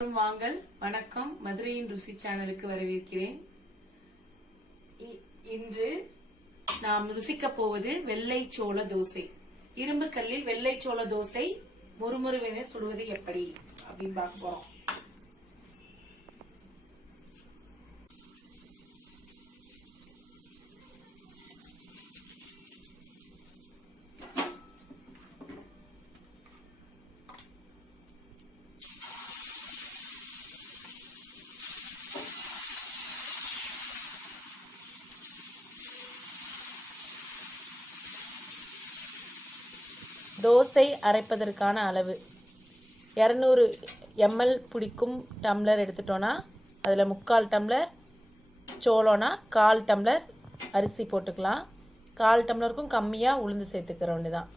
வாங்கள் வணக்கம். மதுரையின் ருசி சேனலுக்கு வரவேற்கிறேன். இன்று நாம் ருசிக்க போவது வெள்ளை சோள தோசை. இரும்பு கல்லில் வெள்ளை சோள தோசை முறுமுறுவென சுடுவது எப்படி அப்படின்னு பார்க்க போறோம். தோசை அரைப்பதற்கான அளவு 200 ml பிடிக்கும் டம்ளர் எடுத்துட்டோன்னா அதில் 3/4 டம்ளர் சோளம்னா 1/4 டம்ளர் அரிசி போட்டுக்கலாம். 1/4 டம்ளருக்கும் கம்மியாக உளுந்து சேர்த்துக்கிற வேண்டியதான்.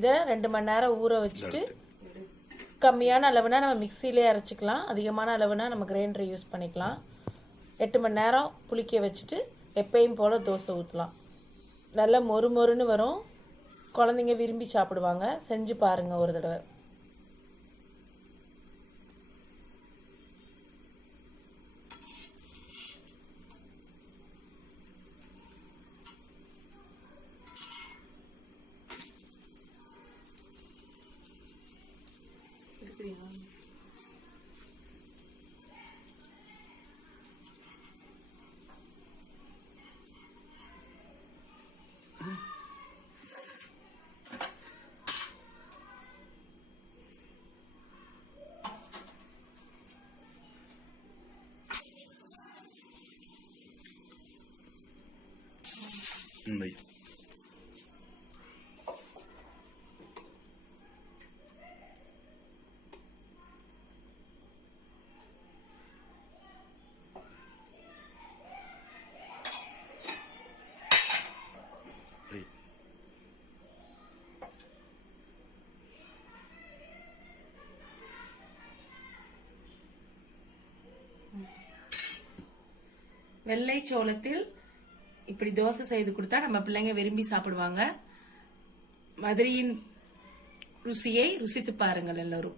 இதை 2 மணி நேரம் ஊற வச்சுட்டு கம்மியான அளவுனா நம்ம மிக்சியிலே அரைச்சிக்கலாம், அதிகமான அளவுனா நம்ம கிரைண்டரை யூஸ் பண்ணிக்கலாம். 8 மணி நேரம் புளிக்க வச்சுட்டு எப்பயும் போல் தோசை ஊற்றலாம். நல்லா மொறு மொறுன்னு வரும். குழந்தைங்க விரும்பி சாப்பிடுவாங்க. செஞ்சு பாருங்க ஒரு தடவை. வெள்ளை சோளத்தில் இப்படி தோசை செய்து கொடுத்தா நம்ம பிள்ளைங்க விரும்பி சாப்பிடுவாங்க. மதுரையின் ருசியை ருசித்து பாருங்கள் எல்லாரும்.